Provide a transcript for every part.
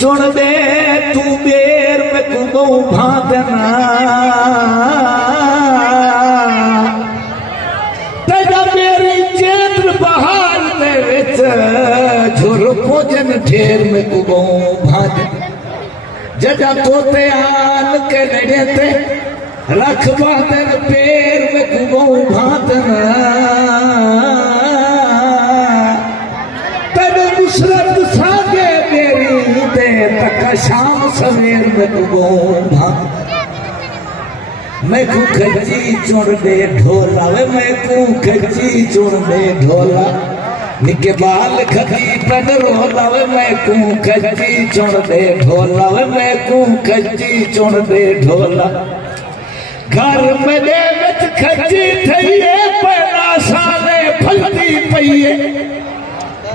चुन दे तू बेर में कुबो भादना तेरा मेरी चेत्र बहार दे विच झुर भोजन ढेर में कुबो भादना जजा तोते आन के लड़े ते रख बादन पेर में कुबो भादना तेरे नुसरत सागे मेरी दे तक शाम सवेर में कुबो भादना मैं को खची चुन दे ढोला वे मैं को खची चुन दे ढोला निके बाल खची पन रोला वे मैं को खची चुन दे ढोला वे मैं को खची चुन दे ढोला घर में दे विच खची थईए पहला साले फलती पईए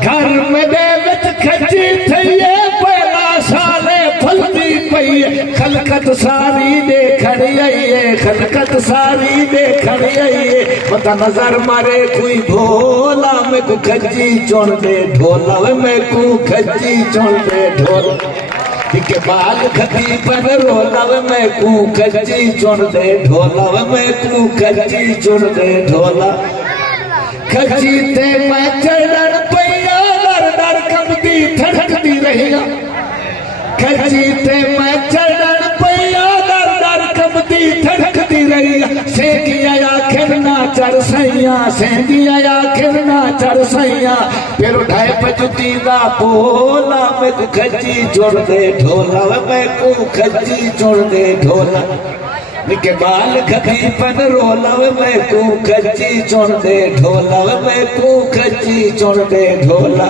घर में दे विच खची थईए पहला साले फलती पईए खलकत सारी देखण आईए खलकत सारी देखण आईए पता नजर मारे कोई भोला मैं को खची चुन दे ढोला वे मैं को खची चुन दे ढोला के बाल खती पर रोला वे मैं को खची चुन दे ढोला वे मैं को खची चुन दे ढोला खची ते मैं चढ़न पैया डर डर कंबती धड़कती रहिया खची ते मैं चढ़न पैया डर डर कंबती धड़कती रहिया सेकिया आखिर ना चढ़ सैया सेकिया आखिर ना चढ़ सैया फिर उठाए पजुती दा बोला मैं को खची चुन दे ढोला मैं को खची चुन दे ढोला निके बाल खती पन रोला मैं को खची चुन दे ढोला मैं को खची चुन दे ढोला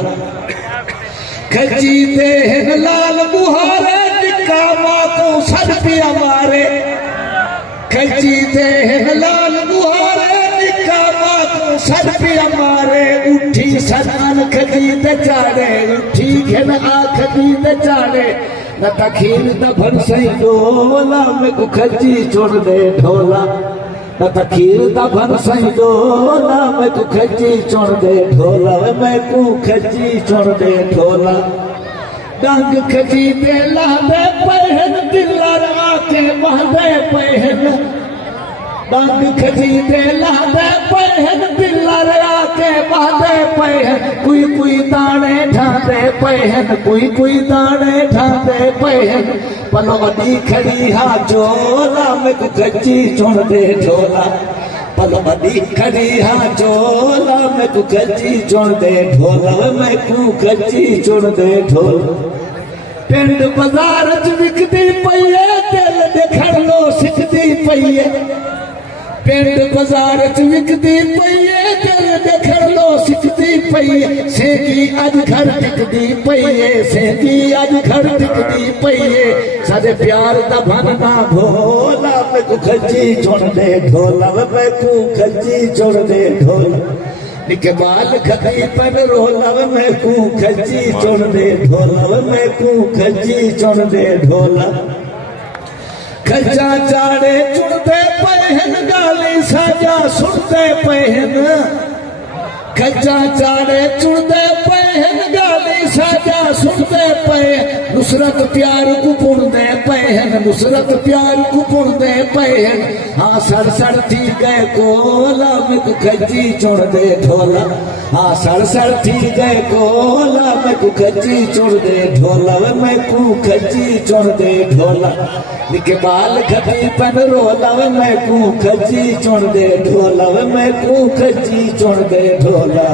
खची दे लाल बुहारे निका मां को सड़पिया मारे खची दे लाल बुहारे निका मां को सड़पिया मारे उठी सदान खती ते चाड़े उठी घेन आखती ते चाड़े न तखीर न भनसई डोला मैं को खची चुन दे ढोला न तखीर न भनसई डोला मैं को खची चुन दे ढोला मैं को खची चुन दे ढोला डंग खची दे लादे पहन दिलर आके बांधे पहन डंग खची दे लादे पहन दिलर आके बांधे पहन कोई दाने ढांदे पहन कोई दाने ढांदे पहन पलवदी खड़ी हा जोला मैं को खची चुन दे ढोला पलवदी खड़ी हा जोला मैं को खची चुन दे ढोला मैं को खची चुन दे ढोला पिंड बाजार च विकदी पईए दिल देखण लो सिखदी पईए पिंड बाजार च विकदी पईए दिल देखण लो सिखदी पईए सेकी अज घर टिकदी पईए सेकी अज घर टिकदी पईए साडे प्यार दा भनना भोला मैं को खची चुन दे ढोला मैं को खची चुन दे ढोला निके बाल खती पर रोला मैं को खची चुन दे ढोला मैं को खची चुन दे ढोला खचा चाड़े चुनते पहन गाली साजा सुनते पहन खचा चाड़े चुनते पहन गाली साजा सुनते पहन नुसरत प्यार को पुणदे पहन नुसरत प्यार को पुणदे पहन हाँ सड़ सड़ थी गए कोला मैं को खची चुन दे ढोला हाँ सड़ सड़ थी गए कोला मैं को खची चुन दे ढोला मैं को खची चुन दे ढोला निके बाल खती पन रोला मैं को खची चुन दे ढोला मैं को खची चुन दे ढोला।